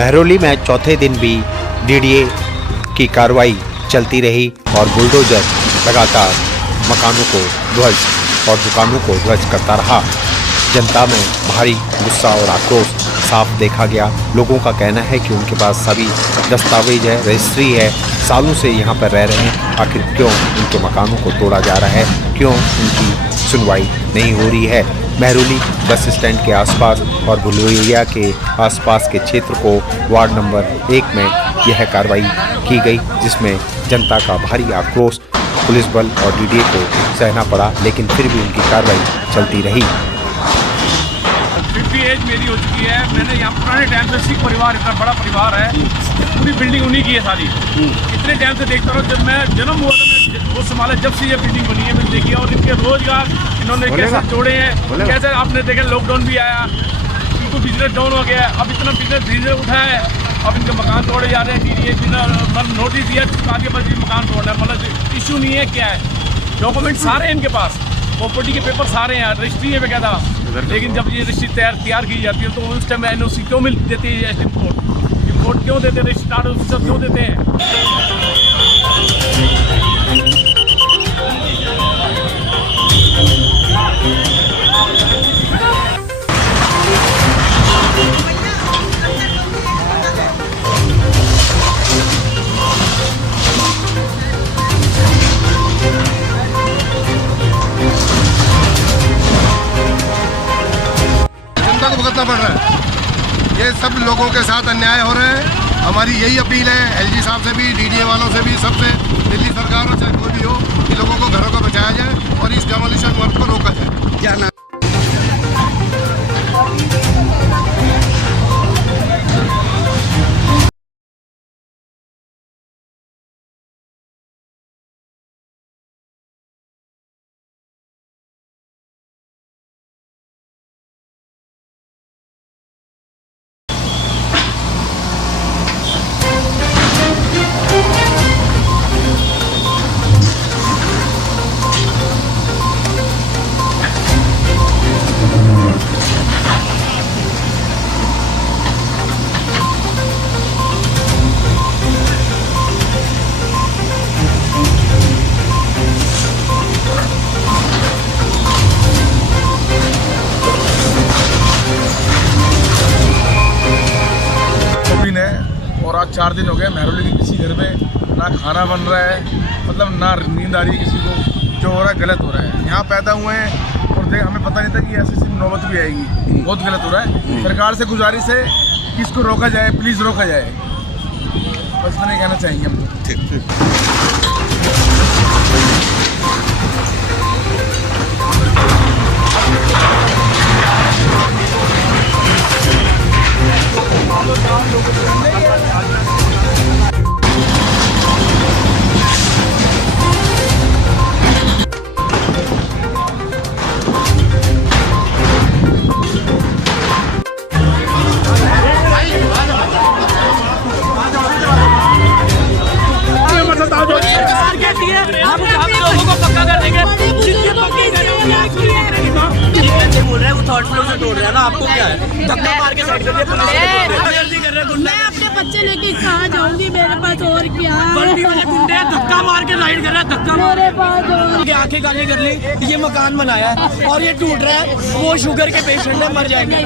महरौली में चौथे दिन भी डीडीए की कार्रवाई चलती रही और बुलडोजर लगातार मकानों को ध्वस्त और दुकानों को ध्वस्त करता रहा। जनता में भारी गुस्सा और आक्रोश साफ देखा गया। लोगों का कहना है कि उनके पास सभी दस्तावेज है, रजिस्ट्री है, सालों से यहाँ पर रह रहे हैं, आखिर क्यों उनके मकानों को तोड़ा जा रहा है, क्यों उनकी सुनवाई नहीं हो रही है। महरौली बस स्टैंड के आसपास और भुलवैया के आसपास के क्षेत्र को वार्ड नंबर 1 में यह कार्रवाई की गई, जिसमें जनता का भारी आक्रोश पुलिस बल और डीडीए को सहना पड़ा, लेकिन फिर भी उनकी कार्रवाई चलती रही। 50 एज मेरी हो चुकी है। मैंने यहाँ पुराने टाइम से सिख परिवार, इतना बड़ा परिवार है, पूरी बिल्डिंग उन्हीं की है सारी। इतने टाइम से देखता रहा, जब मैं जन्म हुआ था मैं वो संभाला, जब से ये बिल्डिंग बनी है मैंने देखी। और इनके रोजगार इन्होंने कैसे जोड़े हैं, कैसे आपने देखा लॉकडाउन भी आया, इनको बिजनेस डाउन हो गया। अब इतना बिजनेस धीरे धीरे उठा है, अब इनके मकान तोड़े जा रहे हैं। ये मतलब नोटिस दिया आगे पर मकान तोड़ना है, मतलब इशू नहीं है, क्या है, डॉक्यूमेंट सारे हैं इनके पास, प्रॉपर्टी के पेपर सारे हैं, रजिस्ट्री है बकायदा। लेकिन जब ये रजिस्ट्री तैयार की जाती है तो उस टाइम एनओसी क्यों मिल देती है, एसडीएम कोर्ट क्यों देते हैं, रजिस्ट्रार ऑफिसर क्यों देते हैं। को भुगतना पड़ रहा है। ये सब लोगों के साथ अन्याय हो रहे हैं। हमारी यही अपील है एलजी साहब से भी, डीडीए वालों से भी, सबसे, दिल्ली सरकार हो चाहे कोई भी हो, कि लोगों को घरों को बचाया जाए और इस डेमोलिशन वर्क को रोका जाए। क्या नाम और आज 4 दिन हो गए महरौली के किसी घर में ना खाना बन रहा है, मतलब ना नींद आ रही है किसी को। जो हो रहा है गलत हो रहा है। यहाँ पैदा हुए हैं और हमें पता नहीं था कि ऐसी नौबत भी आएगी। बहुत गलत हो रहा है। सरकार से गुजारिश है कि इसको रोका जाए, प्लीज़ रोका जाए, बस मैंने कहना चाहेंगे हम तो। ठीक। हम लोगों को पक्का कर देंगे। बोल रहे हैं वो थर्ड फ्लोर से तोड़ रहे हैं ना, आपको क्या है, धक्का मार के साइड कर दिया। मैं अपने बच्चे लेके कहाँ जाऊंगी, मेरे पास और क्या है। बल्टी वाले गुंडे धक्का मार के राइड कर रहे हैं, धक्का मेरे पास और आंखें काली कर ली। ये मकान बनाया है और ये टूट रहा है, वो शुगर के पेशेंट है, मर जाएंगे।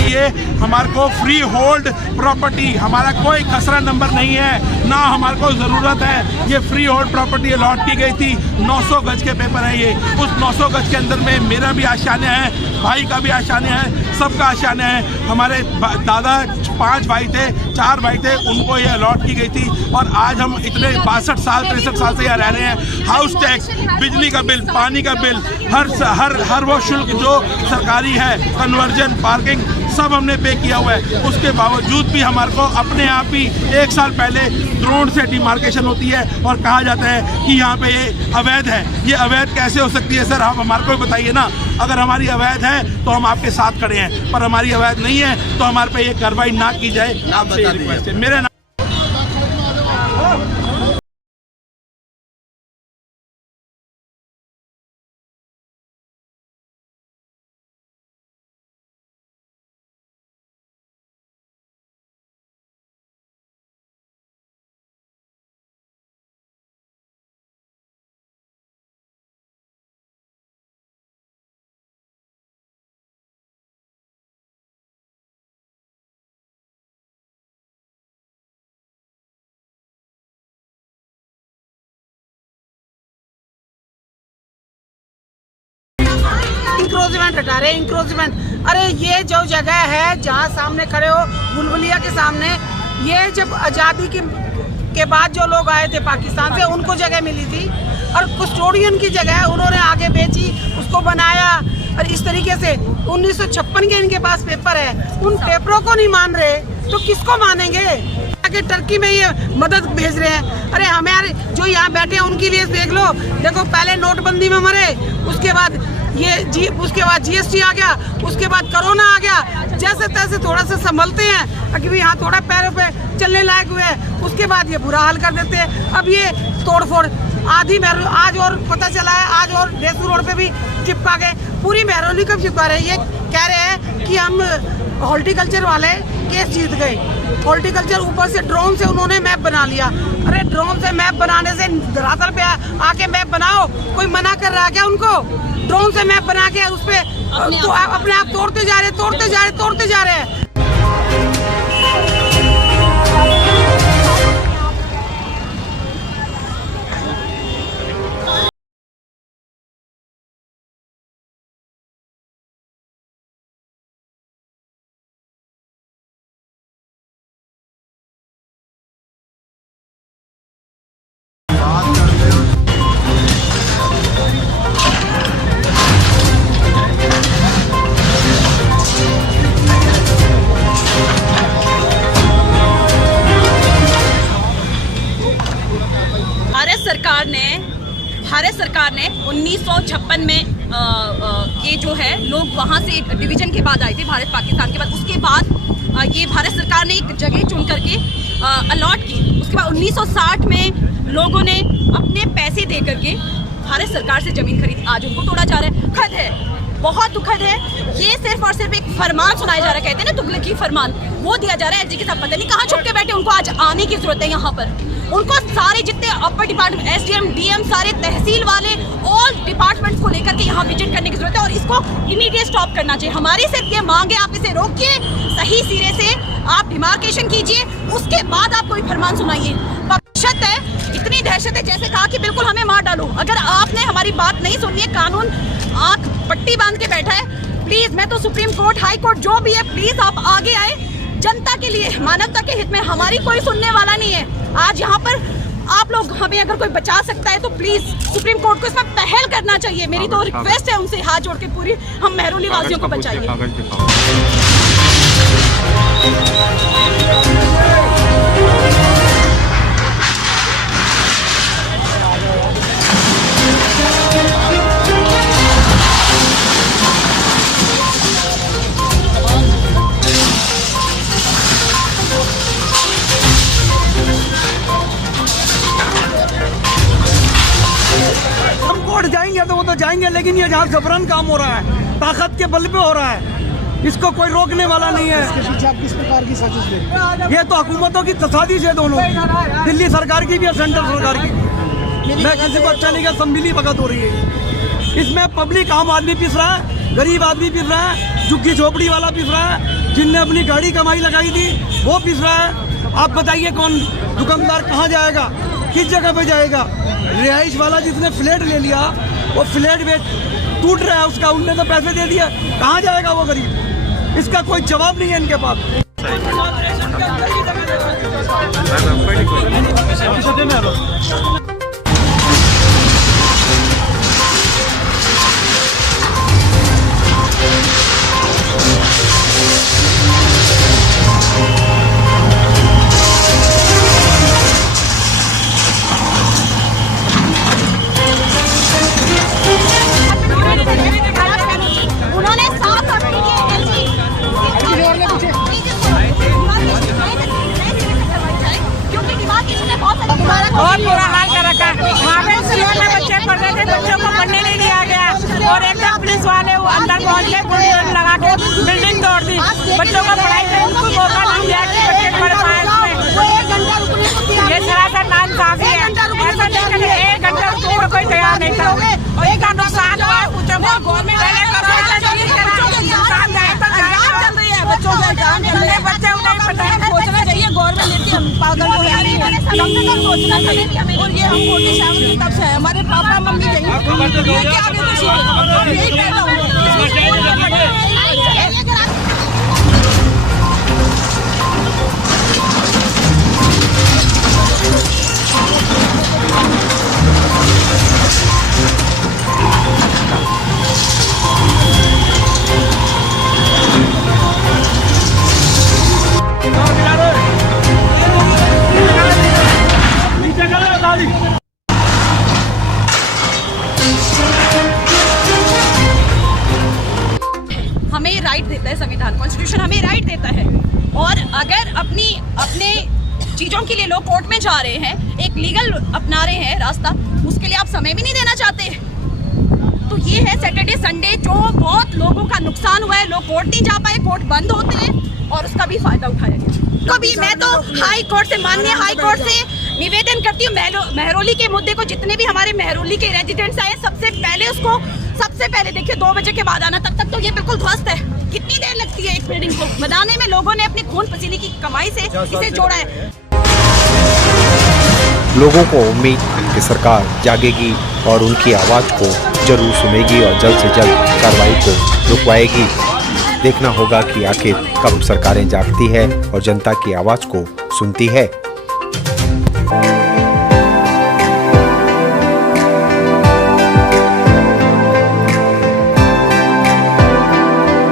ये हमारे को फ्री होल्ड प्रॉपर्टी, हमारा कोई खसरा नंबर नहीं है, ना हमारे को ज़रूरत है। ये फ्री होल्ड प्रॉपर्टी अलॉट की गई थी। 900 गज के पेपर है ये। उस 900 गज के अंदर में मेरा भी आशान्य है, भाई का भी आशान्य है, सबका आशान्य है। हमारे दादा 5 भाई थे, 4 भाई थे, उनको ये अलॉट की गई थी। और आज हम इतने 62 साल 63 साल से यहाँ रह रहे हैं। हाउस टैक्स, बिजली का बिल, पानी का बिल, हर वो शुल्क जो सरकारी है, कन्वर्जन, पार्किंग, सब हमने पे किया हुआ है। उसके बावजूद भी हमारे को अपने आप ही 1 साल पहले ड्रोन से डिमार्केशन होती है और कहा जाता है कि यहाँ पे ये अवैध है। ये अवैध कैसे हो सकती है सर, आप हमारे को बताइए ना। अगर हमारी अवैध है तो हम आपके साथ खड़े हैं, पर हमारी अवैध नहीं है तो हमारे पे ये कार्रवाई ना की जाए, आपसे रिक्वेस्ट है। मेरे इंक्रोचमेंट हटा रहे, इंक्रोचमेंट। अरे ये जो जगह है जहाँ सामने खड़े हो बुलबुलिया के सामने, ये जब आज़ादी के बाद जो लोग आए थे पाकिस्तान से उनको जगह मिली थी और कस्टोडियन की जगह उन्होंने आगे बेची, उसको बनाया। और इस तरीके से 1956 के इनके पास पेपर है, उन पेपरों को नहीं मान रहे तो किसको मानेंगे? कि टर्की में ये मदद भेज रहे हैं। अरे हमारे जो यहाँ बैठे हैं उनकी लिए देख लो, देखो पहले नोटबंदी में मरे, उसके बाद उसके बाद GST आ गया, उसके बाद कोरोना आ गया, जैसे तैसे थोड़ा सा संभलते हैं कि यहाँ थोड़ा पैरों पे चलने लायक हुए हैं, उसके बाद ये बुरा हाल कर देते हैं। अब ये तोड़फोड़ आधी आज और पता चला है, आज और देसू रोड पे भी चिपका गए, पूरी मेहरौली कब चिपका रहे हैं। ये कह रहे हैं कि हम हॉर्टिकल्चर वाले केस जीत गए। हॉर्टिकल्चर ऊपर से ड्रोन से उन्होंने मैप बना लिया। अरे ड्रोन से मैप बनाने से धरातल पे आके मैप बनाओ, कोई मना कर रहा है क्या उनको? ड्रोन से मैप बना के उस पे अपने आप तोड़ते जा रहे हैं। भारत सरकार ने 1956 में ये जो है लोग वहाँ से एक डिवीजन के बाद आए थे, भारत पाकिस्तान के बाद। उसके बाद ये भारत सरकार ने एक जगह चुन करके अलॉट की। उसके बाद 1960 में लोगों ने अपने पैसे दे करके भारत सरकार से ज़मीन खरीदी। आज उनको तोड़ा जा रहा है। दुखद है, बहुत दुखद है। ये सिर्फ और सिर्फ एक फरमान सुनाया जा रहा है, कहते हैं ना तुगलकी फरमान, वो दिया जा रहा है। एलजी के साथ पता नहीं कहाँ छुप के बैठे, उनको आज आने की जरूरत है यहाँ पर। उनको सारे जितने अपर डिपार्टमेंट, SDM, DM, सारे तहसील वाले ऑल डिपार्टमेंट्स को लेकर के यहाँ विजिट करने की जरूरत है और इसको इमीडिएट स्टॉप करना चाहिए। हमारी सिर्फ ये मांग है, आप इसे रोकिए, सही सिरे से आप डिमार्केशन कीजिए, उसके बाद आप कोई फरमान सुनाइए। दहशत है, इतनी दहशत है, जैसे कहा कि बिल्कुल हमें मार डालो। अगर आपने हमारी बात नहीं सुनी है, कानून आंख पट्टी बांध के बैठा है, प्लीज, मैं तो सुप्रीम कोर्ट, हाई कोर्ट जो भी है, प्लीज आप आगे आए। जनता के लिए, मानवता के हित में, हमारी कोई सुनने वाला नहीं है। आज यहाँ पर आप लोग हमें अगर कोई बचा सकता है तो प्लीज सुप्रीम कोर्ट को इसमें पहल करना चाहिए। मेरी तो रिक्वेस्ट है उनसे, हाथ जोड़ के पूरी, हम मेहरौली वासियों को बचाइए। जाएंगे तो वो तो जाएंगे, लेकिन ये जहाँ जबरन काम हो रहा है, ताकत के बल पे हो रहा है, इसको कोई रोकने वाला नहीं है। किस प्रकार की साजिश है? ये तो हुकूमतों की साजिश है, दोनों, दिल्ली सरकार की भी और सेंट्रल सरकार की। मैं किसी को अच्छा नहीं, संमिली वक्त हो रही है इसमें। पब्लिक, आम आदमी पिस रहा है, गरीब आदमी पिस रहा है, झुग्गी झोपड़ी वाला पिस रहा है, जिनने अपनी गाड़ी कमाई लगाई थी वो पिस रहा है। आप बताइए कौन दुकानदार कहाँ जाएगा, किस जगह पे जाएगा? रिहाइश वाला जिसने फ्लैट ले लिया वो फ्लैट में टूट रहा है उसका, उनने तो पैसे दे दिया, कहाँ जाएगा वो गरीब? इसका कोई जवाब नहीं है इनके पास। घंटे बुलडोजर लगा के बिल्डिंग तोड़ दी। बच्चों को पढ़ाई में उनको मौका नहीं दिया कि बच्चे पढ़ पाए इसमें। ये सरासर नाइंसाफी है। ऐसा नहीं कि 1 घंटा उसको कोई तैयार नहीं था। और इसका नुकसान हुआ है, पूछो गवर्नमेंट बच्चों के एग्जाम चल रहे हैं, बच्चे उन्हें पता है, सोचना चाहिए गवर्नमेंट लेती हम पागल हो रही है, कम से कम सोचना चाहिए। और ये हम वोटिंग शामिल तब से है, हमारे पापा मम्मी यही ये क्या आगे कुछ यही कहता हूँ। हमें राइट देता है संविधान, कॉन्स्टिट्यूशन हमें राइट देता है। और अगर अपने चीज़ों के लिए लोग कोर्ट में जा रहे हैं, एक लीगल अपना रहे हैं रास्ता, उसके लिए आप समय भी नहीं देना चाहते। तो ये है सैटरडे संडे जो बहुत लोगों का नुकसान हुआ है, लोग कोर्ट नहीं जा पाए, कोर्ट बंद होते हैं और उसका भी फायदा उठाया गया। तो अभी मैं तो हाई कोर्ट से, माननीय हाई कोर्ट से निवेदन करती हूँ, मेहरौली के मुद्दे को, जितने भी हमारे मेहरौली के रेजिडेंट्स आए, सबसे पहले देखिए 2 बजे के बाद आना। तक तो ये बिल्कुल ध्वस्त है। कितनी देर लगती है एक बिल्डिंग को बनाने में? लोगों ने अपने खून पसीने की कमाई से इसे जोड़ा है। लोगों को उम्मीद है कि सरकार जागेगी और उनकी आवाज़ को जरूर सुनेगी और जल्द से जल्द कार्रवाई को रुकवाएगी। देखना होगा कि आखिर कब सरकारें जागती है और जनता की आवाज़ को सुनती है।